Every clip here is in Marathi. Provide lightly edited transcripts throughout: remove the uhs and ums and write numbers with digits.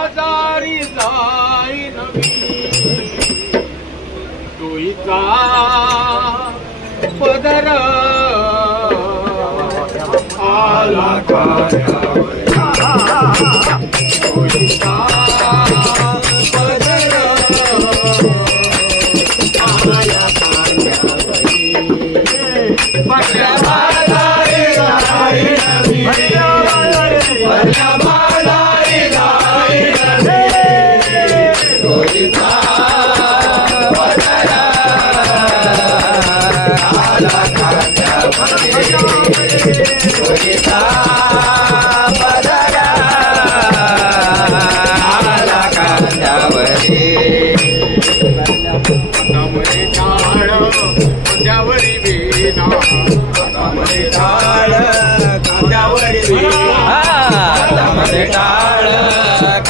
बाजारी जाईन तुईचा पदर आला तुईचा पदर आला पडल्या बाजारी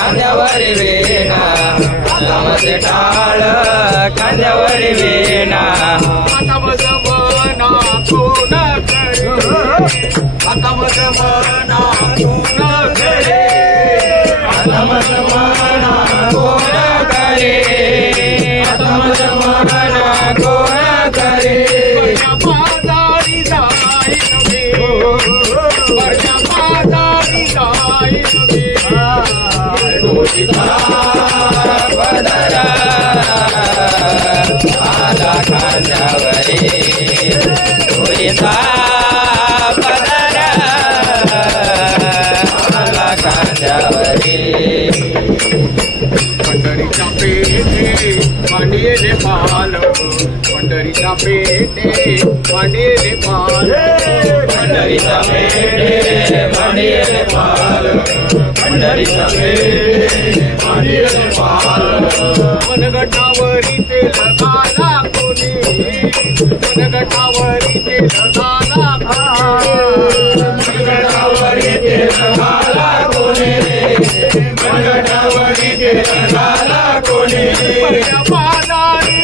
कांद्यावरी वेणा टाळ कांद्यावरी वेणा आता मज मना कोण करे आता मज मना कोण करे आता मज मना कोण करे आता मज मना कोण करे बाजारी जाईन मी बरच्या बाजारी जाईन मी पदरा आला कांद्यावरी तुईचा पदरा आला कांद्यावरी पंढरीचा पेटे मांडीले पाल पंढरीचा पेटे मांडीले पाल पंढरीचा पेटे मांडीले पाल पंढरीचा पेटे मांडीले पाल मनगटावरी ते लगाला कोणी मनगटावरी ते लगाला मनगटावरी ते लगाला कोणी मनगटावरी ते लगाला कोणी बाजारी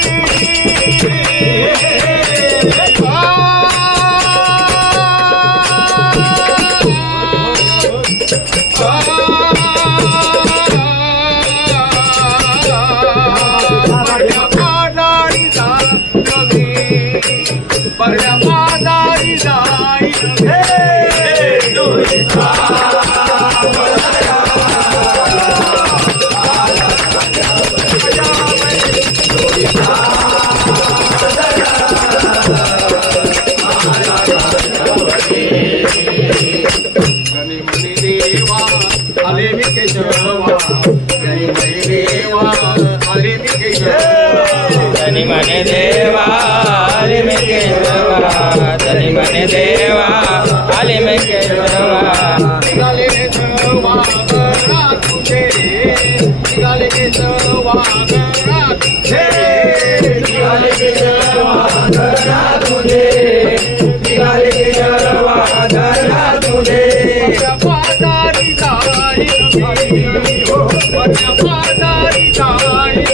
बाजारी गणी म्हणे देवा आले मी केशवा गणी म्हणे देवा आले मी केशवा धनी म्हणे देवा आले मी केशवा धनी म्हणे देवा आले मी केशवा निघाले केशवा गणा तुझे निघाले केशवा गणा तुझे निघाले केशवा गणा तुझे निघाले केशवा गणा तुझे बाजारी जाईन मी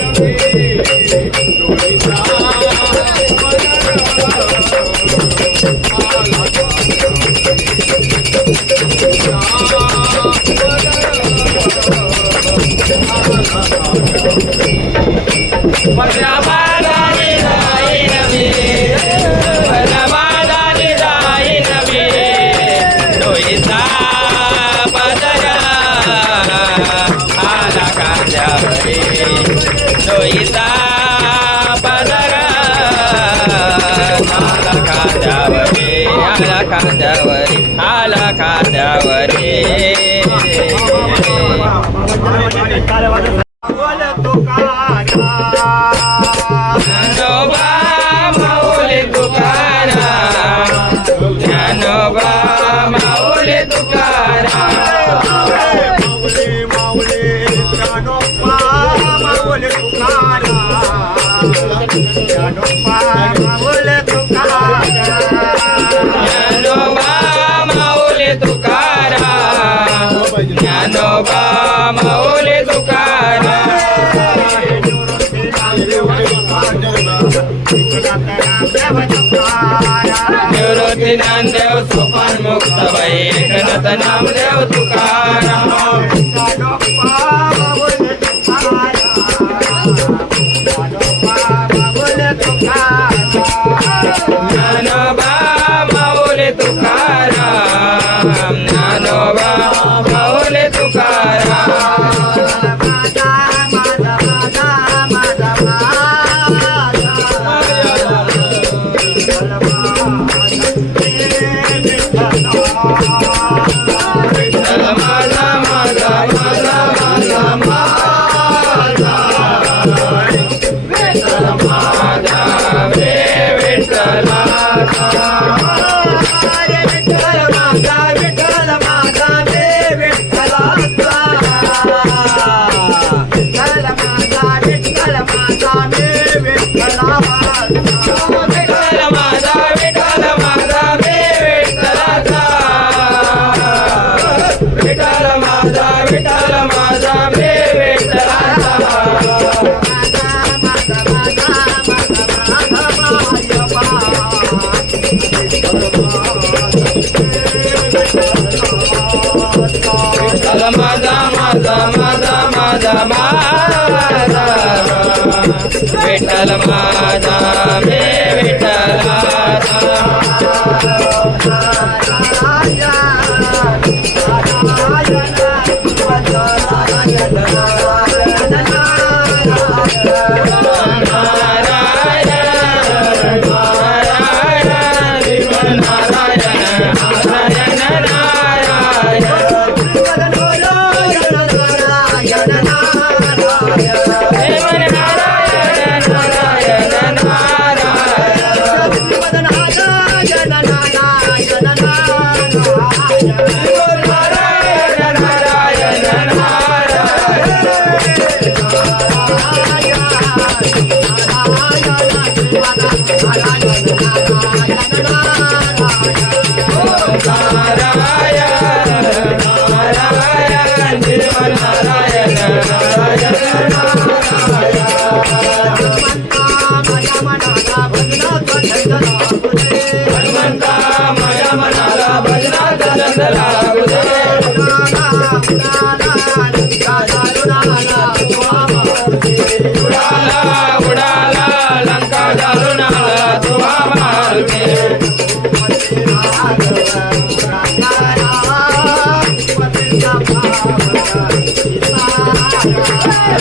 बाजारी जाईन मी तुईचा पदरा बाजारी जाईन मी पदरा बाजारी जाईन मी तुईचा पदरा आला कांद्यावरी तुईचा पदरा आला कांद्यावरी आला कांद्यावरी आला कांद्यावरी ज्ञानोबा माऊली तुकाराम ज्ञानोबा माऊली तुकाराम माऊली माऊली ज्ञानोबा माऊली तुकाराम ज्ञानोबा माऊली तुकाराम ज्ञानोबा माऊली तुकाराम ज्ञानोबा माऊली तुकाराम निवृत्ती ज्ञानदेव सोपान मुक्त बाई एकनाथ नामदेव तुकाराम विठ्ठल माझा मी विठ्ठलाचा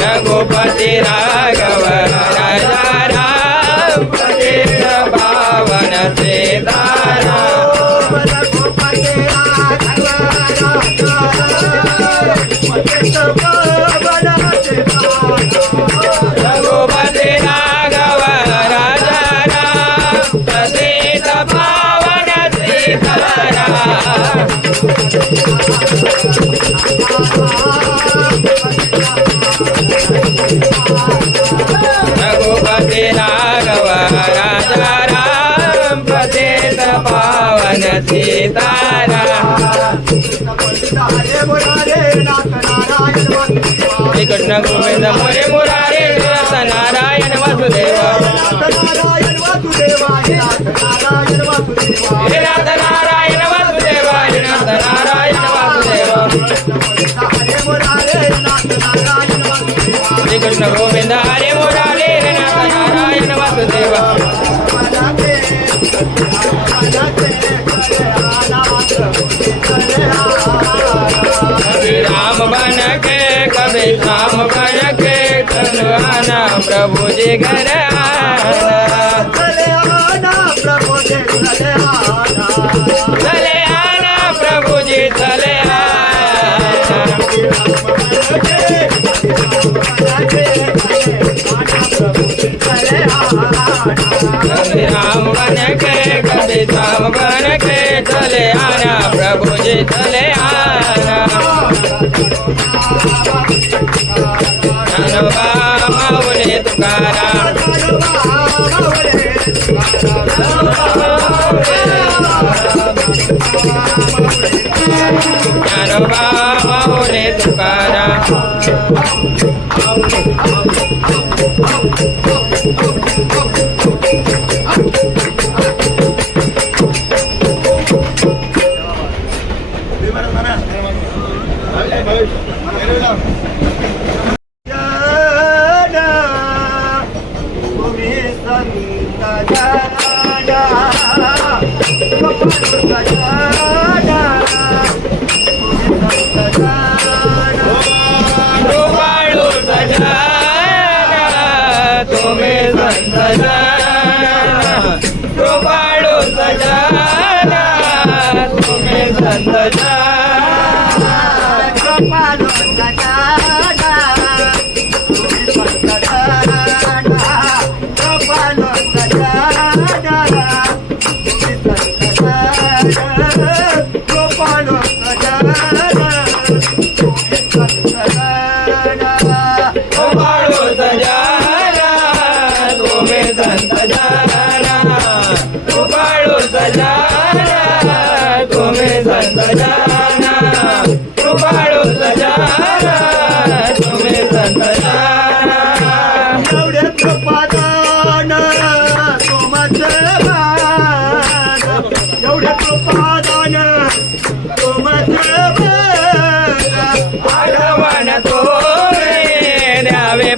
रघुपति राघव राजा राम पतित पावन सीताराम रघुपति राघव राजा राम पतित पावन सीताराम रघुपति राघव राजा राम पतित पावन सीताराम श्री कृष्ण गोविंद मुरे मुरारे रस नारायण वासुदेव हे नाथ नारायण वासुदेव हे नाथ नारायण वासुदेव श्री कृष्ण गोविंद हरे मुरारे हे नाथ नारायण वासुदेव कभी राम बन के कभी राम बन के कन्वाना प्रभु जी घर आना चले आना प्रभु जी चले आना कभी राम बन के कभी राम बन के चले आना प्रभु जी चले आना बोले तुकाराम बोले तुकाराम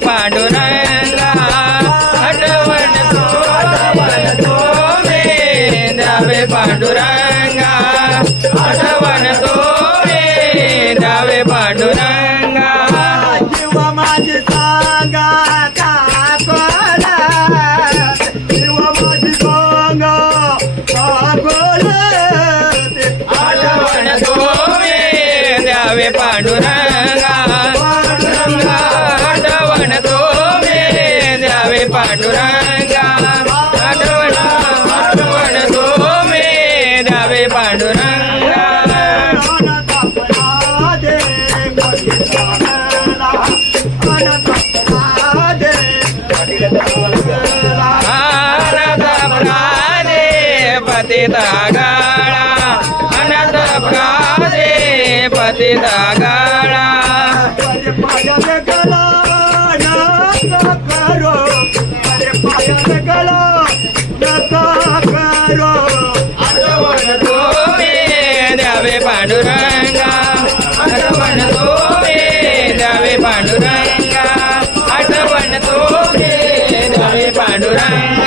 पांडुरंगा माझी सांगा काकोला देव माझी सांगा काकोला आठवण तुम्ही द्यावे पांडुरंगा पांडुरंगा आठवण तुम्ही द्यावे पांडुरंगा आठवण आठवण तुम्ही द्यावे पांडुरंगा पतिता गाळा अनंत प्रादे पतिता गाळा पायात गला नका करो अरे पायात गला नका करो आठवण तुम्ही द्यावे पांडुरंगा आठवण तुम्ही द्यावे पांडुरंगा आठवण तुम्ही द्यावे पांडुरंगा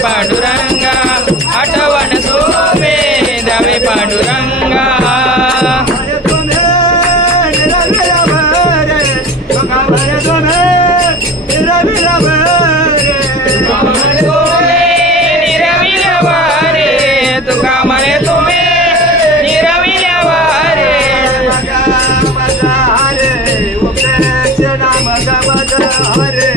पांडुरंगा आठवण तुम्ही द्यावे पांडुरंगा तुका मरे तुम्ही निरविल्यावारे हरे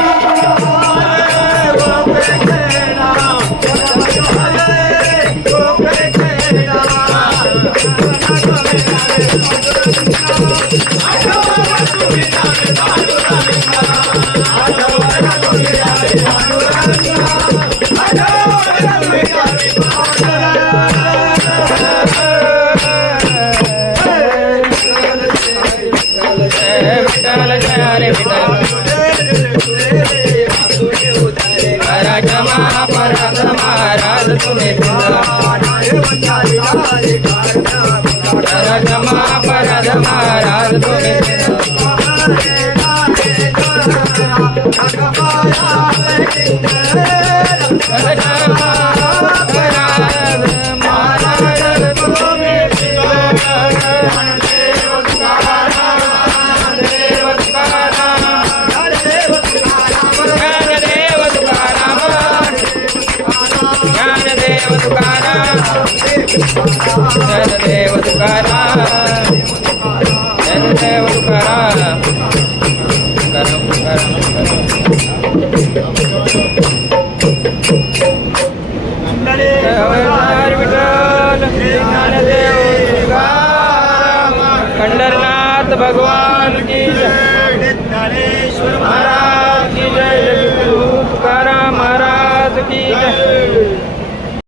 Ah विठ्ठल जय रे विठ्ठल परत महाराज तुम्ही परत महाराज तुम्ही ज्ञानदेव तुकाराम ज्ञानदेव तुकाराम पंढरनाथ भगवान की जय ज्ञानेश्वर महाराज की जय तुकाराम महाराज की जय